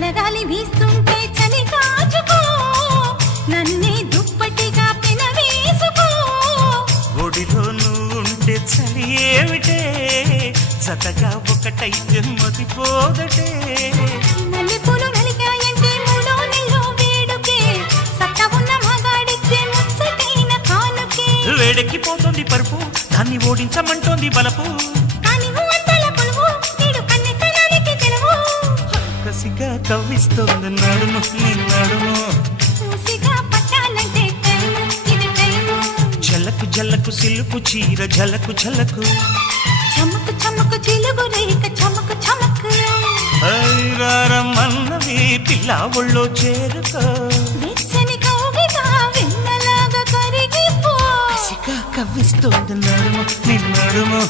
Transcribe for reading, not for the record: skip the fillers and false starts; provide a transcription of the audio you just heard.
చల్లగాలి వీస్తుంటే చలి కాచుకో నన్నే దుప్పటిగా పెనవేసుకో ఒడిలో నువ్వుంటే చలి ఏమిటే జతగా ఒకటైతే మతిపోదటే మల్లెపూలు నలిగాయంటే మూడో నెల్లో వేడుకే సత్తా ఉన్న మగాడిచ్చే ముచ్చటైన కానుకే వేడెక్కిపోతుంది పరుపు దాన్ని ఓడించమంటోంది బలపు కసిగా కవ్విస్తోంది నడుము నీ నడుము జలకు జలకు సిలుకు చీర జలకు జలకు చమకు చమకు చిలుగు రేఖ చమకు చమకు రమ్మన్నవి పిల్ల ఒళ్ళో చేరుకో వెచ్చని కౌగిగా వెన్నలాగా కరిగిపో కసిగా కవ్విస్తోంది నడుము నీ నడుము